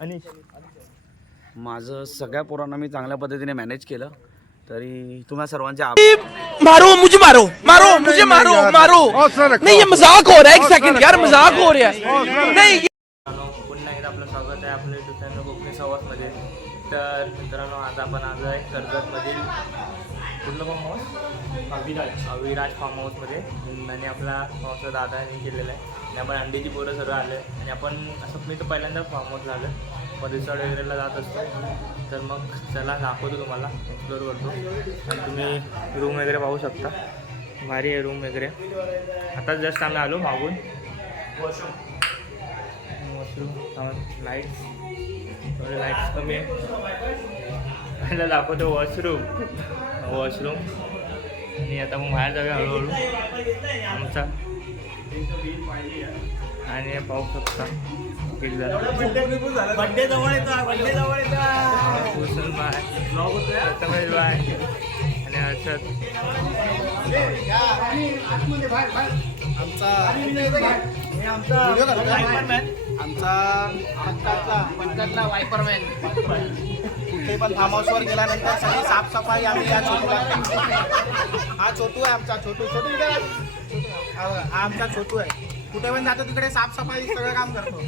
अनिश. माझं सगळ्या पोरांना मी चांगल्या पद्धतीने मॅनेज केलं. तरी तुम्हा सर्वांचे आभार. मारो मुझे मारो मारो मुझे मारो मारो। नहीं ये मजाक हो रहा है एक सेकंड यार मजाक हो रहा है। नहीं पुन्हा एकदा आपलं स्वागत आहे आपल्या युट्यूब चॅनल कोकणी संवादमध्ये तर मित्रांनो आज आपण आलो आहे कर्जतमधील कुठलं हाऊस अविराज. अविराज फार्म हाऊसमध्ये आणि आपला फार्म हाऊसचा दादाने केलेला आहे. आणि आपण अंडीची पोरं सर्व आले आणि आपण असं मी तर पहिल्यांदा फार्म हाऊस झालं मग रिसॉर्ट वगैरेला जात असतो. तर मग चला दाखवतो तुम्हाला. एक्सप्लोअर करतो. आणि तुम्ही रूम वगैरे पाहू शकता. भारी आहे रूम वगैरे. आता जस्ट आम्ही आलो मागून. वॉशरूम. वॉशरूम. लाईट्स थोडे लाईट्स कमी आहे. पहिला दाखवतो वॉशरूम. वॉशरूम. आणि आता मग बाहेर जाऊया हळूहळू आमचा आणि पाहू शकता बड्डे जवळ येतो बड्डे जवळ येतो बाय आणि हर्षद आमचा पंकजला वायपरमॅन ते पण फार्म हाऊसवर गेल्यानंतर सगळी साफसफाई आम्ही या छोटूला हा छोटू आहे आमचा छोटू. छोटू इकडे आहे. हा आमचा छोटू आहे. कुठे पण जातो तिकडे साफसफाई सगळं काम करतो.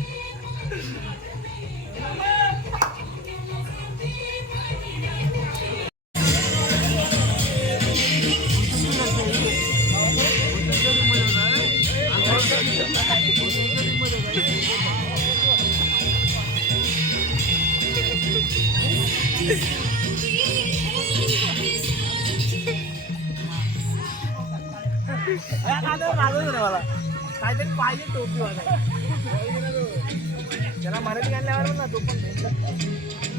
पाहिजे टोपी वाला त्याला मराठी आणल्यावर ना तो पण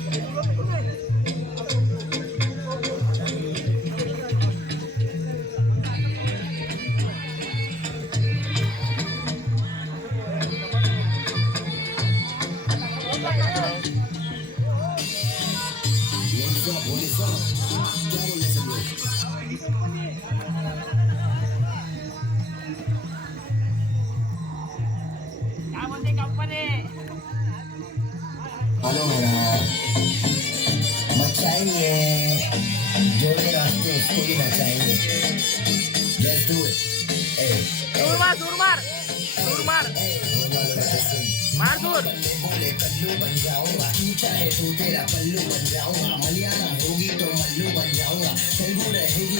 मार दूर. बोले कल्लू बन जाऊंगा तू चाहे तो तेरा पल्लू बन जाऊंगा मलयालम होगी तो मल्लू बन जाऊंगा तेलुगु रहेगी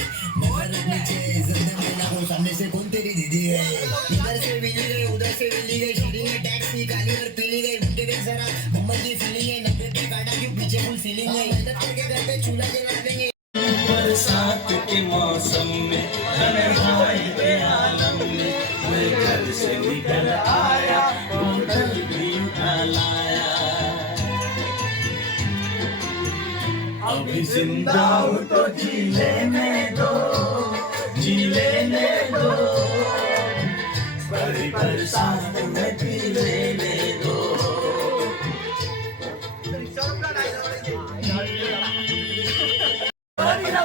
बरसात के मौसम में तन्हाई के आलम में, मैं घर से निकल आया बोतल भी उठा लाया। अभी ज़िंदा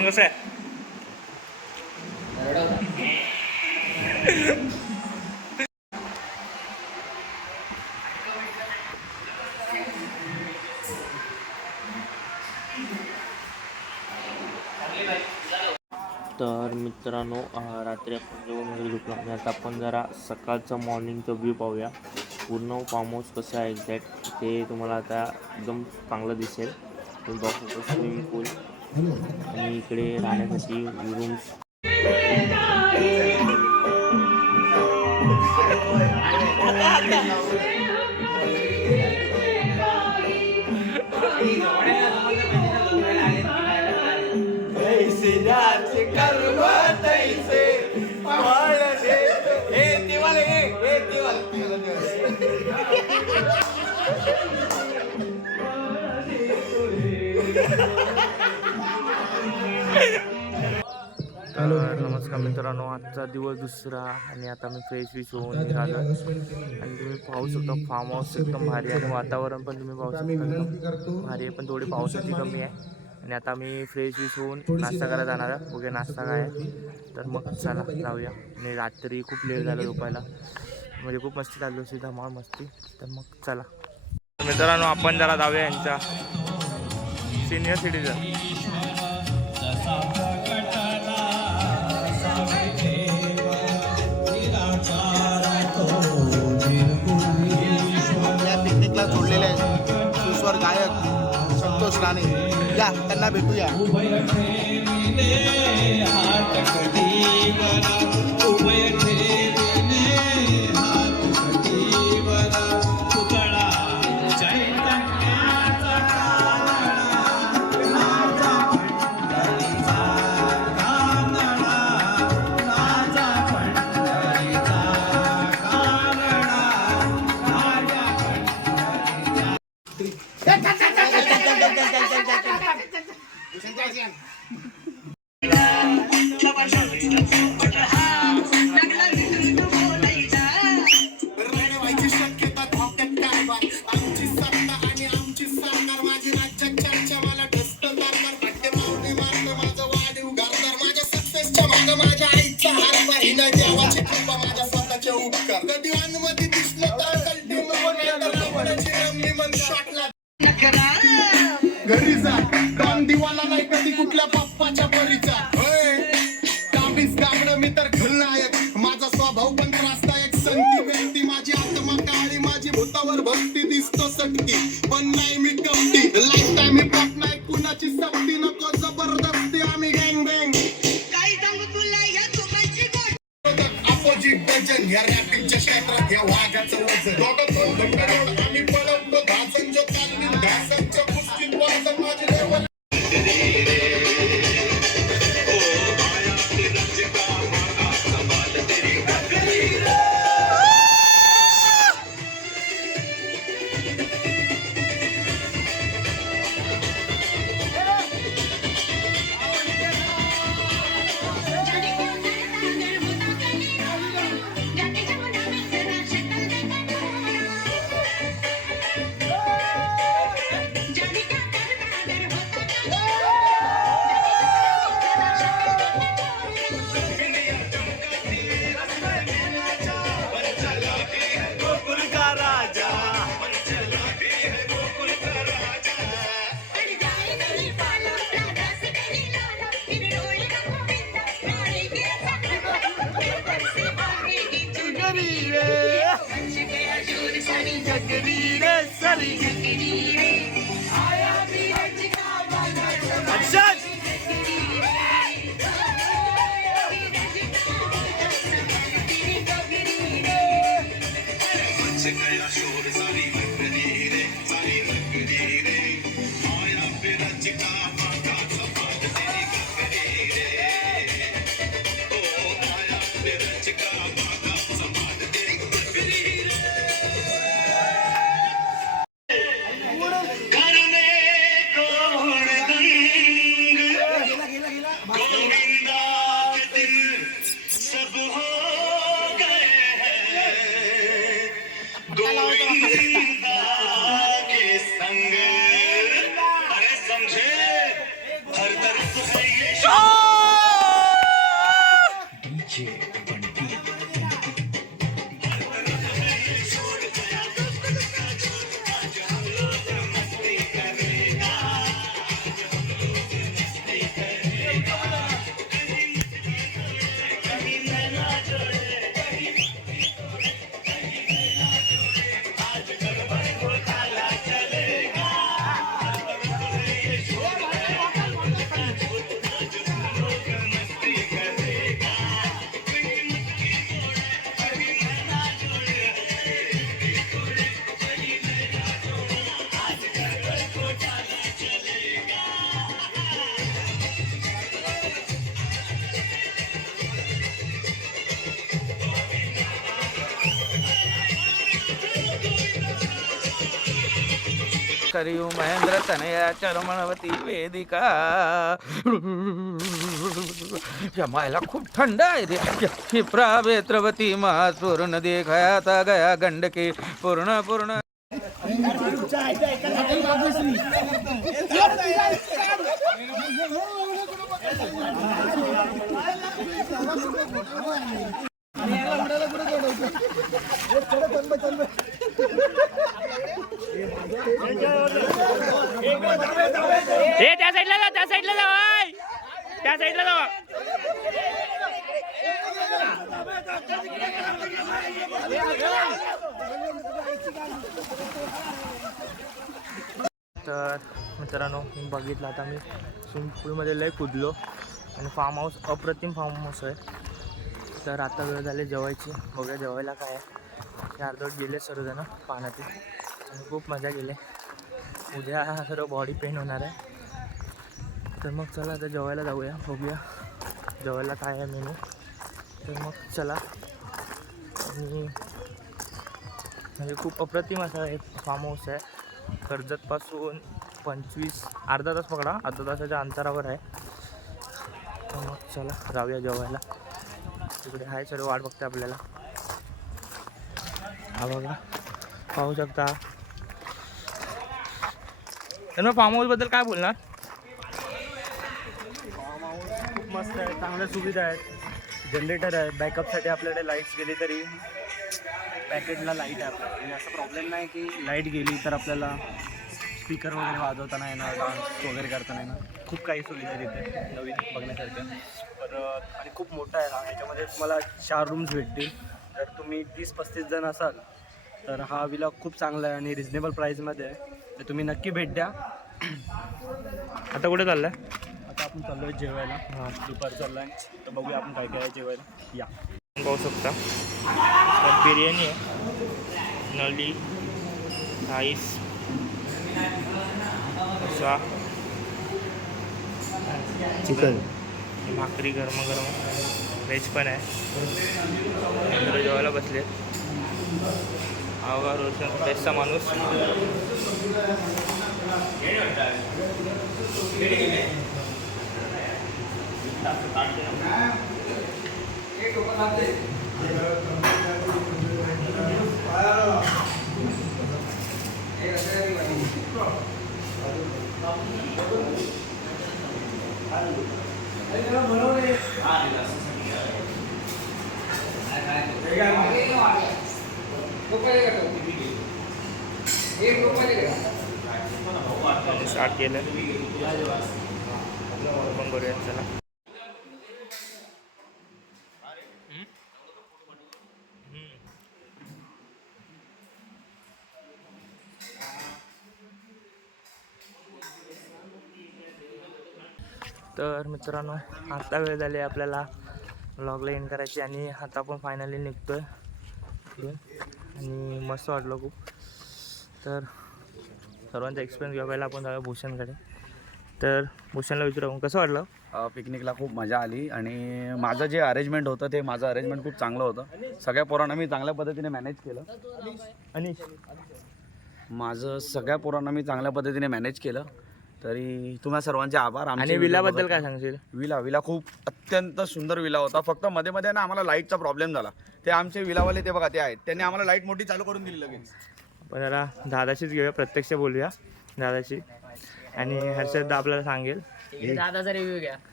जेवण कसं आहे. तर मित्रांनो रात्री आपण जेवण वगैरे घेतलो. आणि आता आपण जरा सकाळचं मॉर्निंगचं व्ह्यू पाहूया. पूर्ण फार्म हाऊस कसं आहे एक्झॅक्ट ते तुम्हाला आता एकदम चांगलं दिसेल. तुम्ही बघू शकतो स्विमिंग पूल आणि इकडे राहण्यासाठी रूम्स तर नमस्कार मित्रांनो आजचा दिवस दुसरा आणि आता मी फ्रेश विश होऊन निघालो आणि तुम्ही पाहू शकता फार्म हाऊस एकदम भारी आहे आणि वातावरण पण तुम्ही पाहू शकता. भारी आहे पण थोडी पावसाची कमी आहे. आणि आता मी फ्रेश विश होऊन नाश्ता करायला जाणार आहे. ओके नाश्ता काय तर मग चला जाऊया. आणि रात्री खूप लेट झालं झोपायला. म्हणजे खूप मस्ती चालली होती धमाल मस्ती. तर मग चला. मित्रांनो आपण जरा जाऊया यांच्या सिनियर सिटीजन राणे. या त्यांना भेटूया. दिसतो सटकी पण नाही मी कपटी लाईफ टाइम मी पॉप नाही कुणाची सक्ती. नको जबरदस्ती. आम्ही गँग बँग काय सांगू तुला या चोपाची गोष्ट. अपोजिट डझन या रॅपिंगच्या क्षेत्रात या वाघाचं वजन. दोघं दोन घंटे சரி சரி करियु महेंद्र तनया चरमणवती वेदिका. जमायला खूप थंड आहे ते क्षिप्रा वेत्रवती महासूर नदी गया गंडकी पूर्ण पूर्ण ए त्या साईडला जा त्या साईडला जा ओय. त्या साईडला जा तर मित्रांनो मी बघितलं आता मी स्विमिंग पूलमध्ये लय कुदलो आणि फार्म हाऊस अप्रतिम फार्म हाऊस आहे. तर आता वेळ झाले जेवायची. बघूया जेवायला काय आहे. हे अर्धवट गेले सर्वजण पाण्यात. आणि खूप मजा गेले उद्या सर्व बॉडी पेन होणार आहे. तर मग चला आता जेवायला जाऊया बघूया जेवायला काय आहे मेनू तर मग चला. आणि म्हणजे खूप अप्रतिम असा एक फार्म हाऊस आहे कर्जतपासून पंचवीस अर्धा तास पकडा. अर्धा तासाच्या अंतरावर आहे. तर मग चला जाऊया जेवायला. तिकडे आहे सर्व वाट बघते आपल्याला. हा बघा. पाहू शकता. तर मग फार्म हाऊसबद्दल काय बोलणार? खूप मस्त आहे चांगल्या सुविधा आहेत. जनरेटर आहे बॅकअपसाठी आपल्याकडे लाईट्स गेली तरी पॅकेटला लाइट आहे आपल्याला असा प्रॉब्लेम नाही की लाइट गेली तर आपल्याला स्पीकर वगैरे वाजवताना येणार डान्स वगैरे करताना येणार. खूप काही सुविधा तिथे नवीन बघण्यासारख्या. परत आणि खूप मोठा आहे हा. याच्यामध्ये तुम्हाला चार रूम्स भेटतील. जर तुम्ही तीस पस्तीस जण असाल तर हा विला खूप चांगला आहे आणि रिजनेबल प्राईजमध्ये आहे. तर तुम्ही नक्की भेट द्या. आता कुठे चाललं आहे आपण चाललो आहे जेवायला. हां. दुपारचा लंच तर बघूया आपण काय काय जेवायला. या. पाहू शकता. त्यात बिर्याणी आहे. नळी राईस असा चिकन. भाकरी गरम गरम व्हेज पण आहे. नंतर जेवायला बसले अवघा रोशन बेस्टचा माणूस. स्टार्ट केलं. पण करूया चला तर मित्रांनो आता वेळ झाली आहे आपल्याला व्लॉगला एंड करायची आणि आता आपण फायनली निघतोय इकडून. आणि मस्त वाटलं खूप. तर सर्वांचा एक्सपिरियन्स घ्या. पहिला आपण जाऊया भूषणकडे. तर भूषणला विचारू कसं वाटलं? पिकनिकला खूप मजा आली आणि माझं जे अरेंजमेंट होतं ते माझं अरेंजमेंट खूप चांगलं होतं. सगळ्या पोरांना मी चांगल्या पद्धतीने मॅनेज केलं. आणि माझं सगळ्या पोरांना मी चांगल्या पद्धतीने मॅनेज केलं. तरी तुम्हा सर्वांचे आभार. आणि आमचे विलाबद्दल काय सांगशील? विला विला खूप अत्यंत सुंदर विला होता. फक्त मध्ये मध्ये ना आम्हाला लाईटचा प्रॉब्लेम झाला. ते आमचे विलावाले ते बघा ते आहेत. त्यांनी आम्हाला लाइट मोठी चालू करून दिली लगेच. आपण जरा दादाशीच घेऊया प्रत्यक्ष बोलूया. दादाशी. आणि हर्षद आपल्याला सांगेल.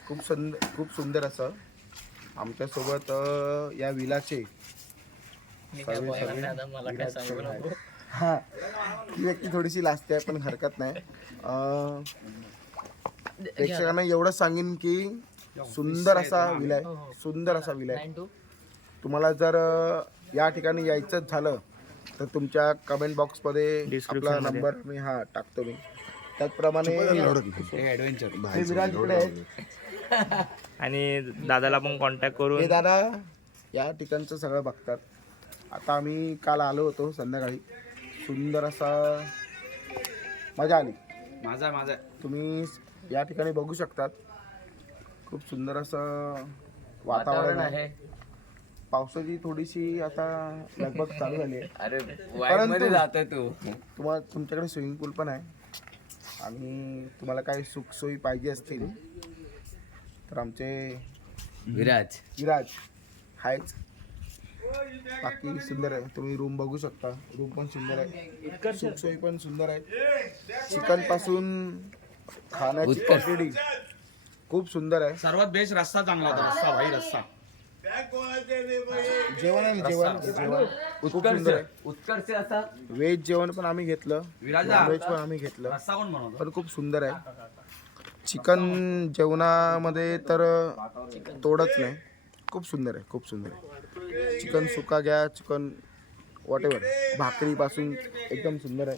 खूप सुंदर खूप सुंदर असं. आमच्यासोबत या विलाचे. मला काय सांगू. हा. ही व्यक्ती थोडीशी लाजते आहे पण हरकत नाही. अ, प्रेक्षकांना एवढंच सांगेन की सुंदर असा विलाय सुंदर असा विलाय. तुम्हाला जर अ, या ठिकाणी यायचंच झालं तर तुमच्या कमेंट बॉक्समध्ये आपला. नंबर मी हा टाकतो मी. त्याचप्रमाणे हे विराज इकडे आहेत. आणि दादाला पण कॉन्टॅक्ट करून हे दादा या ठिकाणचं सगळं बघतात. आता आम्ही काल आलो होतो संध्याकाळी. सुंदर असा मजा आली. माझा माझा. तुम्ही या ठिकाणी बघू शकतात. खूप सुंदर असं वातावरण आहे. पावसाची थोडीशी आता लगबग चालू झाली आहे. अरे परंतु जातोय तू. तुम्हाला तुमच्याकडे स्विमिंग पूल पण आहे. आणि तुम्हाला काही सुखसोयी पाहिजे असतील तर आमचे विराज. विराज हायच. बाकी सुंदर आहे. तुम्ही रूम बघू शकता. रूम पण सुंदर आहे. सुखसोयी पण सुंदर आहे. चिकनपासून खाण्याची. क्वांटिटी खूप सुंदर आहे. सर्वात बेस्ट रस्ता चांगला होता. रस्ता भाई रस्ता. जेवण आहे जेवण. जेवण खूप सुंदर आहे. उत्कर्ष असा. व्हेज जेवण पण आम्ही घेतलं. व्हेज पण आम्ही घेतलं. पण खूप सुंदर आहे. चिकन जेवणामध्ये तर तोडच नाही. खूप सुंदर आहे खूप सुंदर आहे. चिकन सुका घ्या चिकन वॉट भाकरीपासून एकदम सुंदर आहे.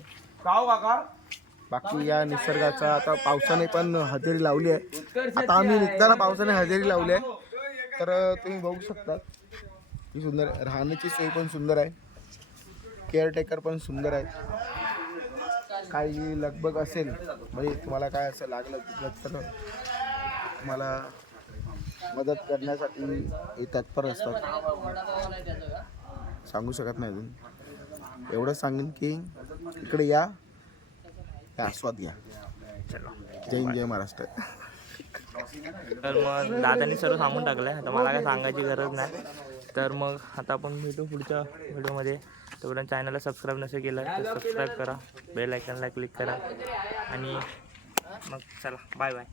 बाकी या निसर्गाचा आता पावसाने पण हजेरी लावली आहे. आता आम्ही निघताना पावसाने हजेरी लावली आहे. तर तुम्ही बघू शकता ही सुंदर. राहण्याची सोय पण सुंदर आहे. केअरटेकर पण सुंदर आहे काही लगबग असेल म्हणजे तुम्हाला काय असं लागलं तर तुम्हाला मदत करण्यासाठी हे तत्पर असतात. सांगू शकत नाही अजून. एवढंच सांगेन की इकडे या आस्वाद घ्या. जय हिंद जय महाराष्ट्र. तर मग दादानी सर्व सांगून टाकलं आहे आता मला काय सांगायची गरज नाही. तर मग आता आपण भेटू पुढच्या व्हिडिओमध्ये. तोपर्यंत चॅनलला सबस्क्राईब नसेल केलं तर सबस्क्राईब करा. बेल आयकनला क्लिक करा. आणि मग चला बाय बाय.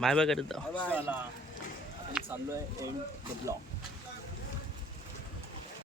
बाय बाय करत जाऊ. चाललोय एंड द ब्लॉग